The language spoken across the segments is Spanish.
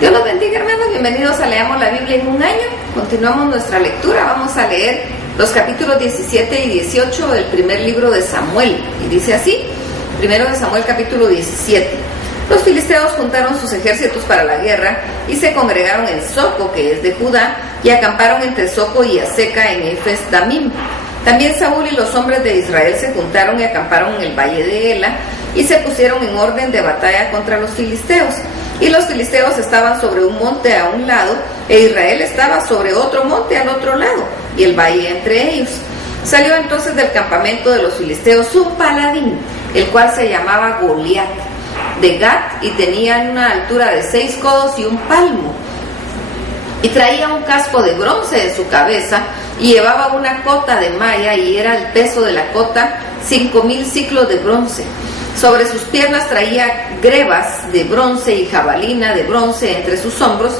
Dios los bendiga, hermanos. Bienvenidos a Leamos la Biblia en un año. Continuamos nuestra lectura. Vamos a leer los capítulos 17 y 18 del primer libro de Samuel. Y dice así, primero de Samuel capítulo 17. Los filisteos juntaron sus ejércitos para la guerra y se congregaron en Soco, que es de Judá, y acamparon entre Soco y Aseca en Efes-Damim. También Saúl y los hombres de Israel se juntaron y acamparon en el valle de Ela y se pusieron en orden de batalla contra los filisteos. Y los filisteos estaban sobre un monte a un lado, e Israel estaba sobre otro monte al otro lado, y el valle entre ellos. Salió entonces del campamento de los filisteos un paladín, el cual se llamaba Goliat, de Gat, y tenía una altura de 6 codos y un palmo. Y traía un casco de bronce en su cabeza, y llevaba una cota de malla, y era el peso de la cota 5,000 siclos de bronce. Sobre sus piernas traía grebas de bronce y jabalina de bronce entre sus hombros.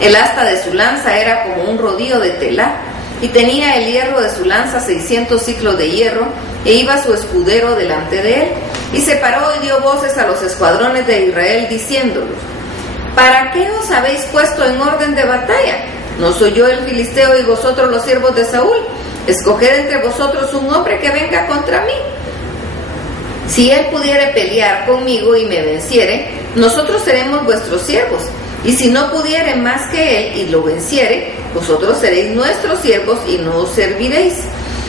El asta de su lanza era como un rodillo de telar, y tenía el hierro de su lanza 600 siclos de hierro, e iba su escudero delante de él. Y se paró y dio voces a los escuadrones de Israel, diciéndolos: ¿para qué os habéis puesto en orden de batalla? ¿No soy yo el filisteo y vosotros los siervos de Saúl? Escoged entre vosotros un hombre que venga contra mí. Si él pudiere pelear conmigo y me venciere, nosotros seremos vuestros siervos. Y si no pudiere más que él y lo venciere, vosotros seréis nuestros siervos y no os serviréis.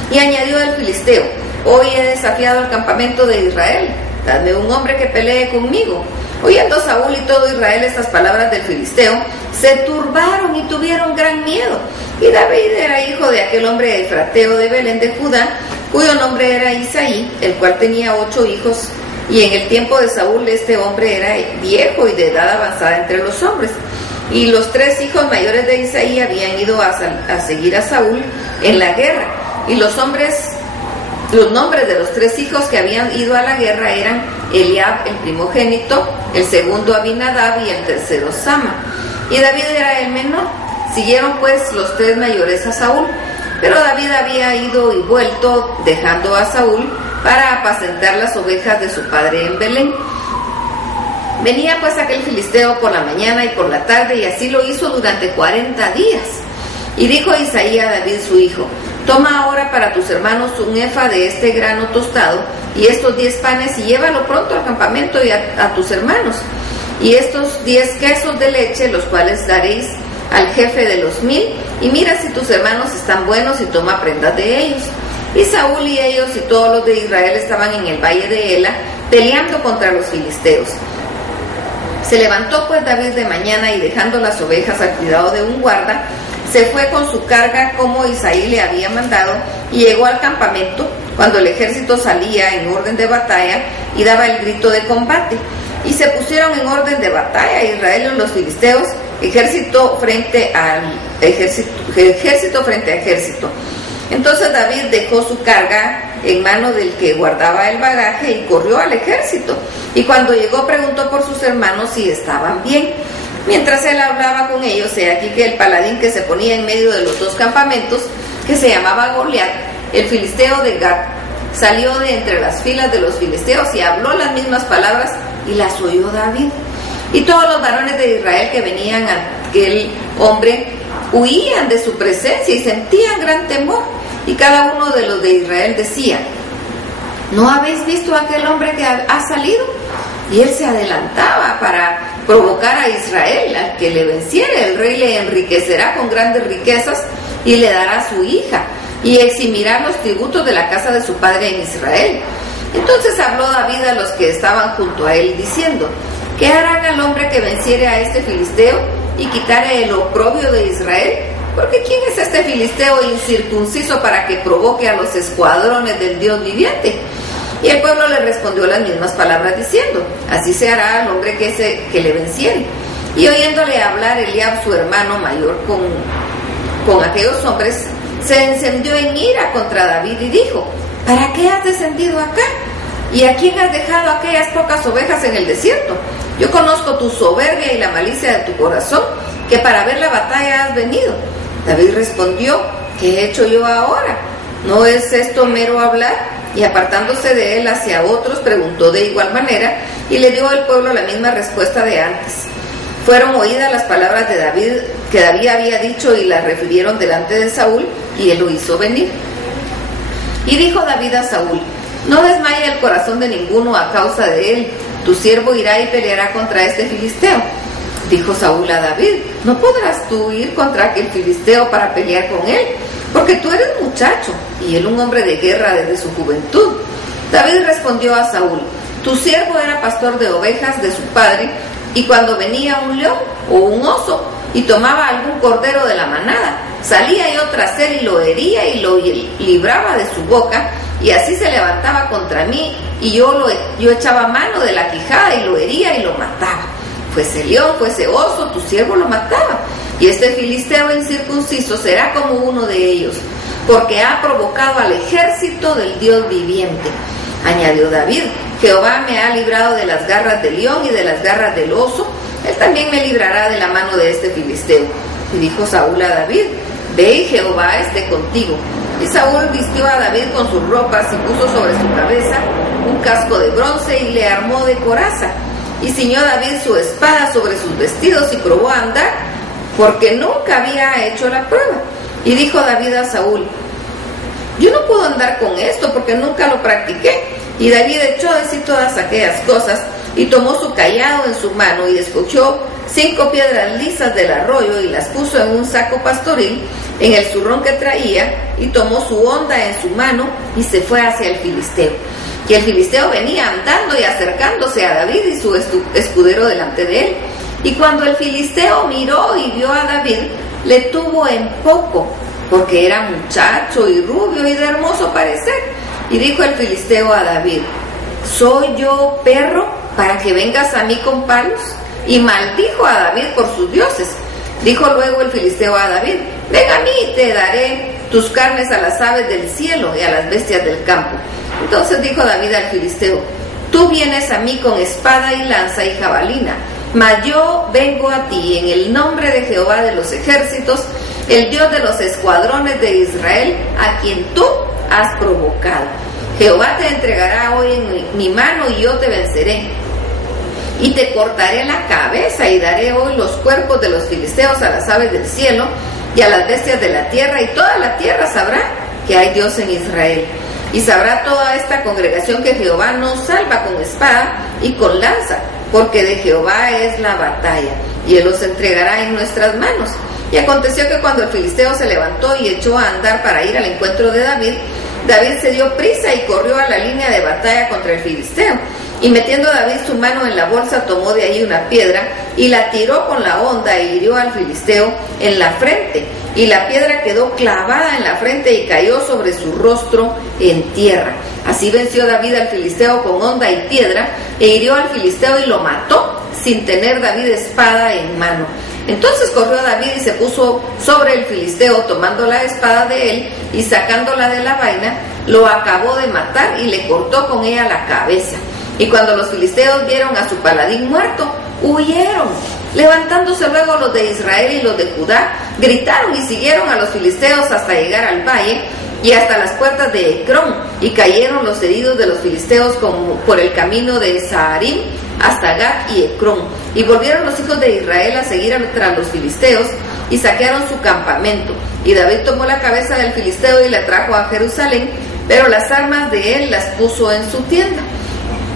Y añadió el filisteo: hoy he desafiado al campamento de Israel, dadme un hombre que pelee conmigo. Oyendo Saúl y todo Israel estas palabras del filisteo, se turbaron y tuvieron gran miedo. Y David era hijo de aquel hombre efrateo de Belén de Judá, cuyo nombre era Isaí, el cual tenía 8 hijos. Y en el tiempo de Saúl este hombre era viejo y de edad avanzada entre los hombres. Y los 3 hijos mayores de Isaí habían ido a seguir a Saúl en la guerra. Y los nombres de los 3 hijos que habían ido a la guerra eran Eliab, el primogénito, el segundo Abinadab y el tercero Sama. Y David era el menor. Siguieron pues los 3 mayores a Saúl. Pero David había ido y vuelto, dejando a Saúl para apacentar las ovejas de su padre en Belén. Venía pues aquel filisteo por la mañana y por la tarde, y así lo hizo durante 40 días. Y dijo Isaí a David su hijo: toma ahora para tus hermanos un efa de este grano tostado y estos 10 panes, y llévalo pronto al campamento y a tus hermanos. Y estos 10 quesos de leche, los cuales daréis al jefe de los 1000, y mira si tus hermanos están buenos y toma prendas de ellos. Y Saúl y ellos y todos los de Israel estaban en el valle de Ela, peleando contra los filisteos. Se levantó pues David de mañana, y dejando las ovejas al cuidado de un guarda, se fue con su carga como Isaí le había mandado, y llegó al campamento cuando el ejército salía en orden de batalla y daba el grito de combate. Y se pusieron en orden de batalla Israel y los filisteos, ejército frente a ejército. Entonces David dejó su carga en mano del que guardaba el bagaje y corrió al ejército. Y cuando llegó preguntó por sus hermanos si estaban bien. Mientras él hablaba con ellos, he aquí que el paladín que se ponía en medio de los 2 campamentos, que se llamaba Goliat, el filisteo de Gat, salió de entre las filas de los filisteos y habló las mismas palabras, y las oyó David. Y todos los varones de Israel que venían a aquel hombre huían de su presencia y sentían gran temor. Y cada uno de los de Israel decía: ¿no habéis visto a aquel hombre que ha salido? Y él se adelantaba para provocar a Israel. Al que le venciere, el rey le enriquecerá con grandes riquezas y le dará su hija, y eximirá los tributos de la casa de su padre en Israel. Entonces habló David a los que estaban junto a él, diciendo: ¿qué harán al hombre que venciere a este filisteo y quitare el oprobio de Israel? Porque ¿quién es este filisteo incircunciso para que provoque a los escuadrones del Dios viviente? Y el pueblo le respondió las mismas palabras, diciendo: así se hará al hombre que le venciere. Y oyéndole hablar Eliab, su hermano mayor, con aquellos hombres, se encendió en ira contra David y dijo: ¿para qué has descendido acá? ¿Y a quién has dejado aquellas pocas ovejas en el desierto? Yo conozco tu soberbia y la malicia de tu corazón, que para ver la batalla has venido. David respondió: ¿qué he hecho yo ahora? ¿No es esto mero hablar? Y apartándose de él hacia otros, preguntó de igual manera, y le dio al pueblo la misma respuesta de antes. Fueron oídas las palabras de David, que David había dicho, y las refirieron delante de Saúl, y él lo hizo venir. Y dijo David a Saúl: no desmaye el corazón de ninguno a causa de él, tu siervo irá y peleará contra este filisteo. Dijo Saúl a David: no podrás tú ir contra aquel filisteo para pelear con él, porque tú eres muchacho, y él un hombre de guerra desde su juventud. David respondió a Saúl: tu siervo era pastor de ovejas de su padre, y cuando venía un león o un oso y tomaba algún cordero de la manada, salía yo tras él y lo hería y lo libraba de su boca, y así se levantaba contra mí, y yo echaba mano de la quijada y lo hería y lo mataba. Fuese león, fuese oso, tu siervo lo mataba. Y este filisteo incircunciso será como uno de ellos, porque ha provocado al ejército del Dios viviente. Añadió David: Jehová me ha librado de las garras del león y de las garras del oso, él también me librará de la mano de este filisteo. Y dijo Saúl a David: ve y Jehová esté contigo. Y Saúl vistió a David con sus ropas y puso sobre su cabeza un casco de bronce y le armó de coraza. Y ciñó David su espada sobre sus vestidos y probó a andar, porque nunca había hecho la prueba. Y dijo David a Saúl: yo no puedo andar con esto porque nunca lo practiqué. Y David echó de sí todas aquellas cosas y tomó su cayado en su mano y escogió 5 piedras lisas del arroyo y las puso en un saco pastoril en el zurrón que traía, y tomó su honda en su mano y se fue hacia el filisteo. Y el filisteo venía andando y acercándose a David y su escudero delante de él. Y cuando el filisteo miró y vio a David, le tuvo en poco, porque era muchacho y rubio y de hermoso parecer. Y dijo el filisteo a David: ¿soy yo perro para que vengas a mí con palos? Y maldijo a David por sus dioses. Dijo luego el filisteo a David: ven a mí y te daré tus carnes a las aves del cielo y a las bestias del campo. Entonces dijo David al filisteo: tú vienes a mí con espada y lanza y jabalina, mas yo vengo a ti en el nombre de Jehová de los ejércitos, el Dios de los escuadrones de Israel, a quien tú has provocado. Jehová te entregará hoy en mi mano y yo te venceré. Y te cortaré la cabeza y daré hoy los cuerpos de los filisteos a las aves del cielo y a las bestias de la tierra, y toda la tierra sabrá que hay Dios en Israel. Y sabrá toda esta congregación que Jehová no salva con espada y con lanza, porque de Jehová es la batalla, y él los entregará en nuestras manos. Y aconteció que cuando el filisteo se levantó y echó a andar para ir al encuentro de David, David se dio prisa y corrió a la línea de batalla contra el filisteo. Y metiendo David su mano en la bolsa, tomó de ahí una piedra y la tiró con la honda e hirió al filisteo en la frente. Y la piedra quedó clavada en la frente y cayó sobre su rostro en tierra. Así venció David al filisteo con honda y piedra, e hirió al filisteo y lo mató, sin tener David espada en mano. Entonces corrió David y se puso sobre el filisteo, tomando la espada de él y sacándola de la vaina, lo acabó de matar y le cortó con ella la cabeza. Y cuando los filisteos vieron a su paladín muerto, huyeron. Levantándose luego los de Israel y los de Judá, gritaron y siguieron a los filisteos hasta llegar al valle y hasta las puertas de Ecrón, y cayeron los heridos de los filisteos por el camino de Saharim hasta Gat y Ecrón. Y volvieron los hijos de Israel a seguir tras los filisteos y saquearon su campamento. Y David tomó la cabeza del filisteo y la trajo a Jerusalén, pero las armas de él las puso en su tienda.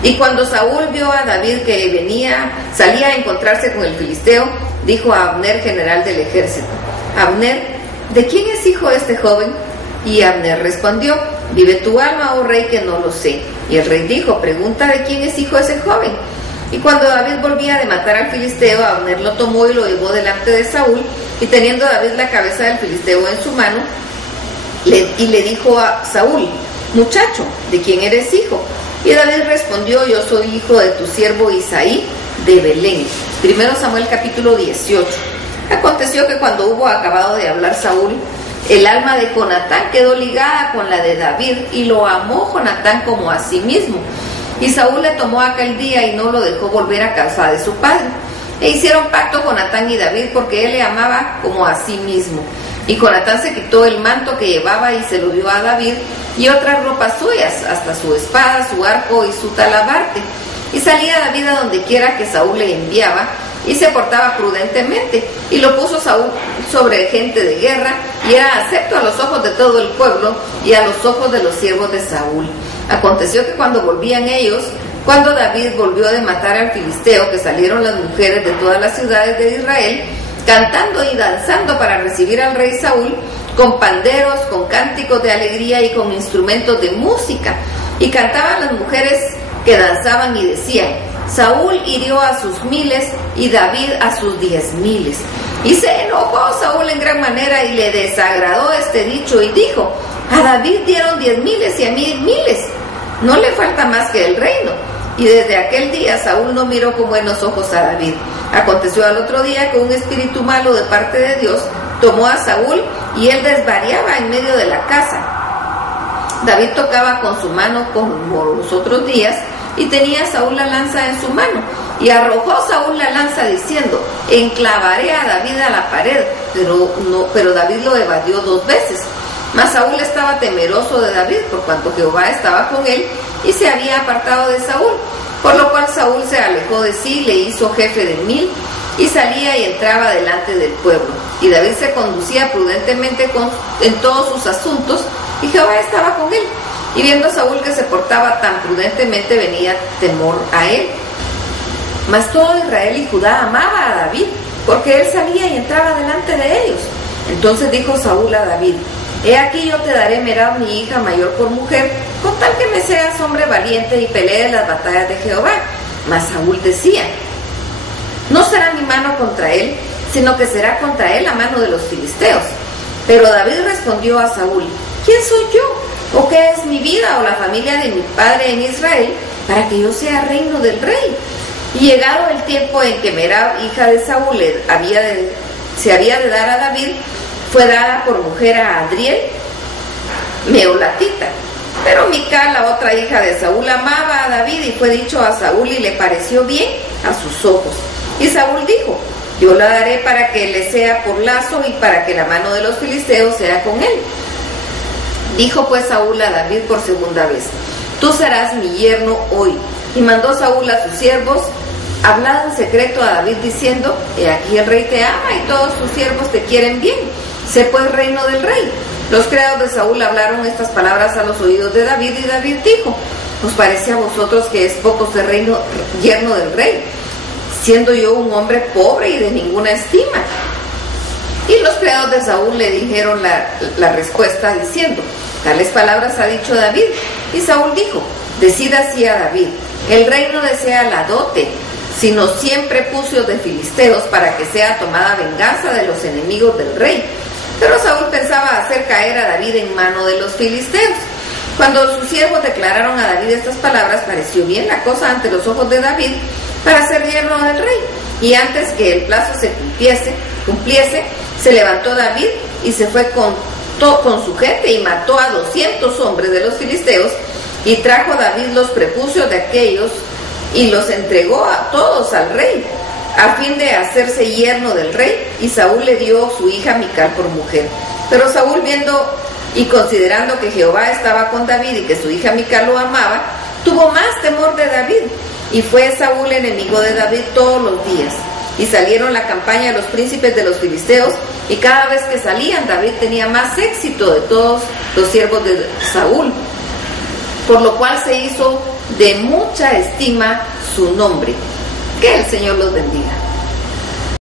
Y cuando Saúl vio a David que salía a encontrarse con el filisteo, dijo a Abner, general del ejército: Abner, ¿de quién es hijo este joven? Y Abner respondió: vive tu alma, oh rey, que no lo sé. Y el rey dijo: pregunta de quién es hijo ese joven. Y cuando David volvía de matar al filisteo, Abner lo tomó y lo llevó delante de Saúl, y teniendo David la cabeza del filisteo en su mano, y le dijo a Saúl: muchacho, ¿de quién eres hijo? Y David respondió: yo soy hijo de tu siervo Isaí de Belén. 1 Samuel capítulo 18. Aconteció que cuando hubo acabado de hablar Saúl, el alma de Jonatán quedó ligada con la de David, y lo amó Jonatán como a sí mismo. Y Saúl le tomó aquel día y no lo dejó volver a casa de su padre. E hicieron pacto Jonatán y David, porque él le amaba como a sí mismo. Y Jonatán se quitó el manto que llevaba y se lo dio a David, y otras ropas suyas, hasta su espada, su arco y su talabarte. Y salía David a donde quiera que Saúl le enviaba, y se portaba prudentemente, y lo puso Saúl sobre gente de guerra, y era acepto a los ojos de todo el pueblo y a los ojos de los siervos de Saúl. Aconteció que cuando volvían ellos, cuando David volvió de matar al filisteo, que salieron las mujeres de todas las ciudades de Israel, cantando y danzando para recibir al rey Saúl, con panderos, con cánticos de alegría y con instrumentos de música. Y cantaban las mujeres que danzaban y decían: Saúl hirió a sus 1000 y David a sus 10,000. Y se enojó Saúl en gran manera y le desagradó este dicho y dijo: a David dieron 10,000 y a mí 1,000. No le falta más que el reino. Y desde aquel día Saúl no miró con buenos ojos a David. Aconteció al otro día que un espíritu malo de parte de Dios tomó a Saúl y él desvariaba en medio de la casa. David tocaba con su mano como los otros días, y tenía Saúl la lanza en su mano, y arrojó Saúl la lanza diciendo: enclavaré a David a la pared, pero David lo evadió 2 veces. Mas Saúl estaba temeroso de David, por cuanto Jehová estaba con él, y se había apartado de Saúl, por lo cual Saúl se alejó de sí, le hizo jefe de 1000, y salía y entraba delante del pueblo. Y David se conducía prudentemente en todos sus asuntos, y Jehová estaba con él. Y viendo Saúl que se portaba tan prudentemente, venía temor a él. Mas todo Israel y Judá amaba a David, porque él salía y entraba delante de ellos. Entonces dijo Saúl a David: he aquí yo te daré Merab, mi hija mayor, por mujer, con tal que me seas hombre valiente y pelees las batallas de Jehová. Mas Saúl decía: no será mi mano contra él, sino que será contra él la mano de los filisteos. Pero David respondió a Saúl: ¿quién soy yo? ¿O qué es mi vida o la familia de mi padre en Israel, para que yo sea reino del rey? Y llegado el tiempo en que Merab, hija de Saúl, se había de dar a David, fue dada por mujer a Adriel, meolatita. Pero Mical, la otra hija de Saúl, amaba a David, y fue dicho a Saúl y le pareció bien a sus ojos. Y Saúl dijo: yo la daré para que le sea por lazo y para que la mano de los filisteos sea con él. Dijo pues Saúl a David por segunda vez: tú serás mi yerno hoy. Y mandó Saúl a sus siervos hablar en secreto a David diciendo: he aquí el rey te ama y todos sus siervos te quieren bien. Sé pues reino del rey. Los criados de Saúl hablaron estas palabras a los oídos de David, y David dijo: ¿os parece a vosotros que es poco ser yerno del rey, siendo yo un hombre pobre y de ninguna estima? Y los criados de Saúl le dijeron la respuesta diciendo: tales palabras ha dicho David. Y Saúl dijo: decid así a David: el rey no desea la dote, sino 100 prepucios de filisteos, para que sea tomada venganza de los enemigos del rey. Pero Saúl pensaba hacer caer a David en mano de los filisteos. Cuando sus siervos declararon a David estas palabras, pareció bien la cosa ante los ojos de David para ser yerno del rey. Y antes que el plazo se cumpliese, se levantó David y se fue con su gente y mató a 200 hombres de los filisteos, y trajo David los prepucios de aquellos y los entregó a todos al rey, a fin de hacerse yerno del rey, y Saúl le dio su hija Mical por mujer. Pero Saúl, viendo y considerando que Jehová estaba con David y que su hija Mical lo amaba, tuvo más temor de David, y fue Saúl enemigo de David todos los días. Y salieron la campaña los príncipes de los filisteos, y cada vez que salían David tenía más éxito de todos los siervos de Saúl, por lo cual se hizo de mucha estima su nombre. Que el Señor los bendiga.